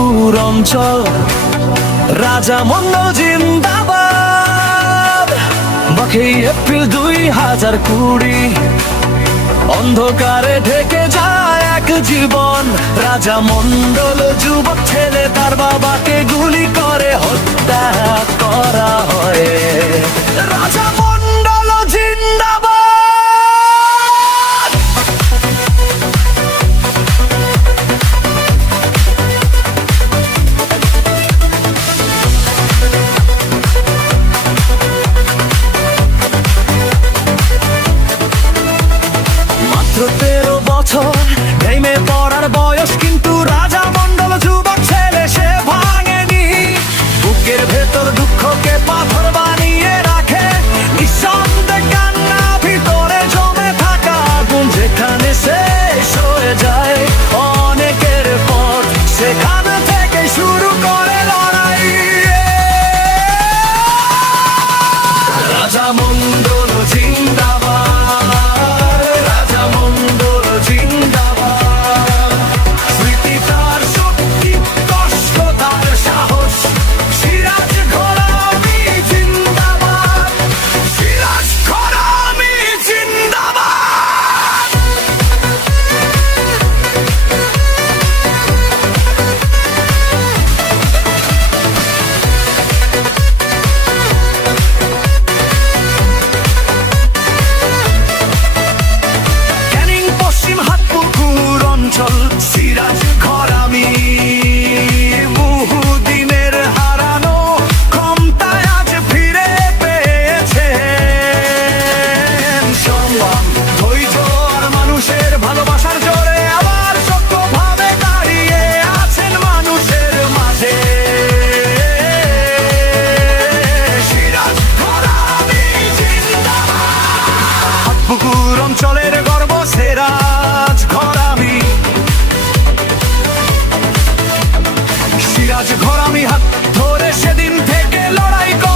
হাতপুকুর অঞ্চল, রাজামণ্ডল জিন্দাবাদ। বাকি এপ্রিল 2020, অন্ধকারে ঢেকে যায় এক জীবন। রাজামণ্ডল যুবক ছেলে তার বাবাকে গুলি করে হত্যা করা হয়। রাজামণ্ডল জিন্দাবাদ। মাত্র 13 বছর, নেমে পড়ার বয়স, কিন্তু রাজামণ্ডল যুবক ছেলে সে ভাঙেনি। বুকের ভেতর দুঃখকে পাথর বানিয়ে রাখে, নিঃসন্দেহে কান্না ভিতরে জমে থাকা আগুন। যেখানে শেষ হয়ে যায় অনেকের পথ, সেখান থেকে শুরু করে লড়াই। রাজামণ্ডল জিন্দাবাদ, রাজামণ্ডল জিন্দাবাদ। স্মৃতি তার শক্তি, কষ্ট তার সাহস, সিরাজ ঘরামি জিন্দাবাদ, সিরাজ ঘরামি জিন্দাবাদ। ক্যানিং পশ্চিম হাতপুকুর অঞ্চল, সিরাজ ঘরামি বহুদিনের হারানো ক্ষমতায় আজ ফিরে পেয়েছে। সংগ্রাম, ধৈর্য আর মানুষের ভালোবাসার জোরে আবার শক্তভাবে দাঁড়িয়ে আছেন মানুষের মাঝে। সিরাজ ঘরামি জিন্দাবাদ। হাতপুকুর অঞ্চলের গর্ব সিরাজ ঘরামি, সিরাজ ঘরামি হাত ধরে সেদিন থেকে লড়াই করে